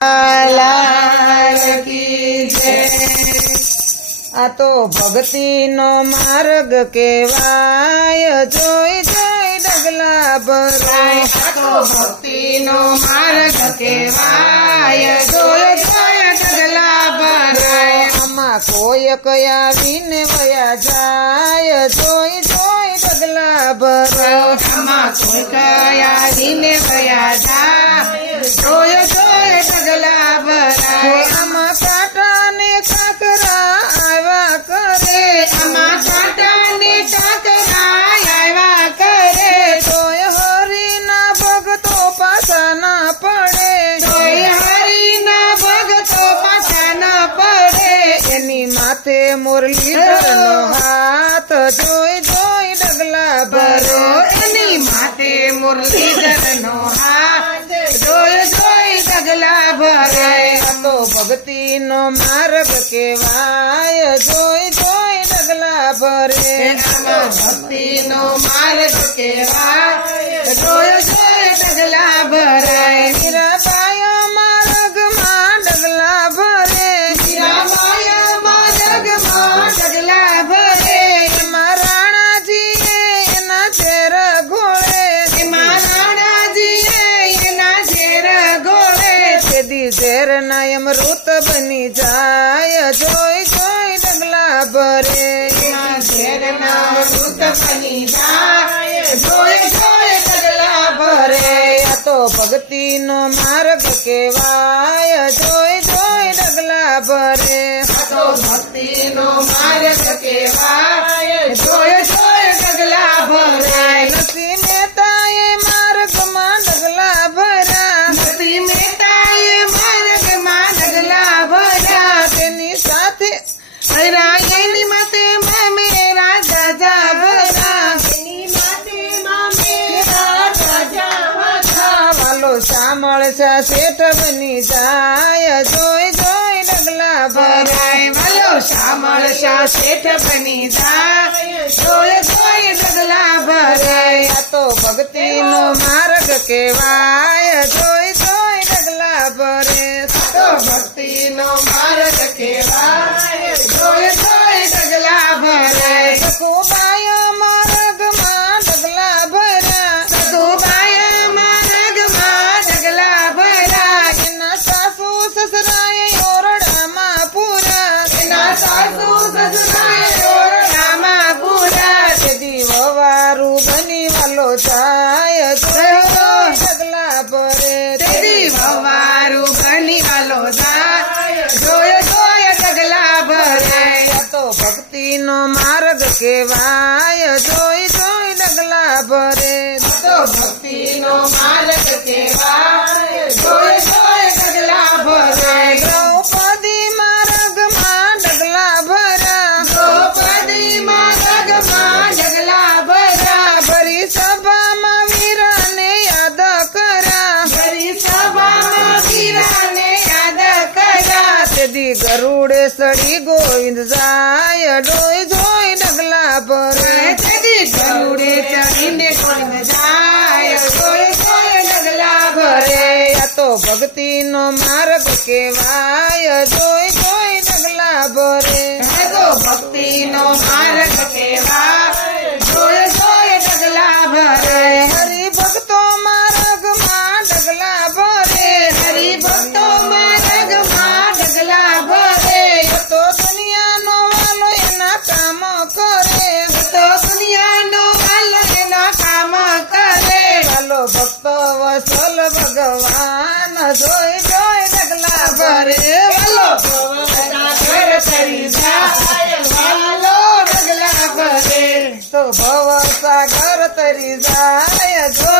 લાલ કી જય। આ તો ભક્તિનો માર્ગ કેવાય, જોઈ જોઈ ડગલા ભરાય। આ તો ભક્તિનો માર્ગ કહેવાય, જોઈ જોઈ ડગલા ભરાય। આમાં કોઈ કયા વિને વયા જાય, જોઈ જોઈ ડગલા ભરાય। આમાં કોઈ કયા વિને વયા જાય, જોઈ જોઈ ડગલા ભરાય। આમાં કાંટા ને કાંકરા આવ્યા કરે, આમાં કાંટા ને કાંકરા આવ્યા કરે, તોય હરિના ભક્તો પાછા ના પડે। તોય હરિના ભક્તો પાછા ન પડે। એની માથે મુરલીધરનો હાથ, જોઈ જોઈ ડગલા ભરે। એની માથે મુરલીધરનો હાથ, જોઈ જોઈ ડગલા ભરાય। આ તો ભક્તિનો માર્ગ કેવાય, જોઈ જોઈ ડગલા ભરે। આમાં ભક્તિનો માર્ગ કહેવાય, જોઈ જોઈ ડગલા ભરાય। મીરાબાઈ માર્ગમાં ડગલા ભરે, મીરાબાઈ માર્ગમાં ડગલા ભરે। એમાં રાણાજીએ એના ઝેર ઘોળે, એમાં રાણાજીએ એના ઝેર ઘોળે, તેદી ઝેરના અમૃત બની જાય, જોઈ જોઈ ડગલા ભરે। એમાં ઝેરના અમૃત બની જાય, જોઈ જોઈ ડગલા ભરે। આ તો ભક્તિનો માર્ગ કેવાય, જોઈ જોઈ ડગલા ભરે। આ તો ભક્તિનો માર્ગ કહેવાય, જોઈ જોઈ ડગલા ભરાય। નરસિંહ મહેતાએ માર્ગમાં ડગલા ભર્યા, નરસિંહ મહેતાએ માર્ગમાં ડગલા ભર્યા। તેની સાથે એની માથે મામેરા દાદા ભર્યા, એની માથે મામેરા દાદા ભર્યા। વાલો શામળ શેઠ બની જાય, જોઈ જોઈ ડગલા ભરે। ભરાય વાલો શામળ શાહ શેઠ બની જાય, જોઈ જોઈ ડગલા ભરાય। આ તો ભક્તિનો માર્ગ કેવાય, જોઈ જોઈ ડગલા ભરે। તો ભક્તિનો માર્ગ કહેવાય, જોઈ જોઈ ડગલા ભરાય। સખુબાઈ માર્ગમાં ડગલા ભર્યા, સતુબાઈ માર્ગમાં ડગલા ભર્યા। એના સાસુ સસરાએ ઓરડામાં પૂરા, એના સાસુ સસરાએ ઓરડામાં પૂરા। તેદી વવારું બની વાલો જાય, જોઈ જોઈ ડગલા ભરે। તેદી વવારું બની વાલો જાય, જોઈ જોઈ ડગલા ભરાય। આ તો ભક્તિનો માર્ગ કેવાય, જોઈ જોઈ ડગલા ભરે। તો ભક્તિનો માર્ગ કહેવાય, જોઈ જોઈ ડગલા ભરાય। દ્રૌપદી માર્ગમાં ડગલા ભર્યા, દ્રૌપદી માર્ગમાં ડગલા ભર્યા। ભરી સભામાં વીરાને યાદ કર્યા, ભરી સભામાં વીરાને યાદ કર્યા। તેદી ગરુડે સડી ગોવિંદ જાય, ડોઈ જોઈ ડગલા ભરે। તેથી ગરુડે ચડીને કોણ જાય, જોઈ જોઈ ડગલા ભરે। આ તો ભક્તિનો માર્ગ કેવાય, જોઈ જોઈ ડગલા ભરે। આ તો ભક્તિનો માર્ગ કહેવાય, જોઈ જોઈ ડગલા ભરે। હરિભક્તો માર્ગમાં ડગલા ભરે, હરિભક્તો માર્ગમાં ડગલા ભરે। તો દુનિયાનો વાલો એના કામ કરે, તો દુનિયાનો વાલો એના કામ કરે। વાલો ભક્તો વસલ ભગવાન, જોઈ જોઈ ડગલા ભરે। વાલો ભવસાગર તરી જાય, વાલો ડગલા ભરે। તો ભવ સાગર તરી જાય, જોઈ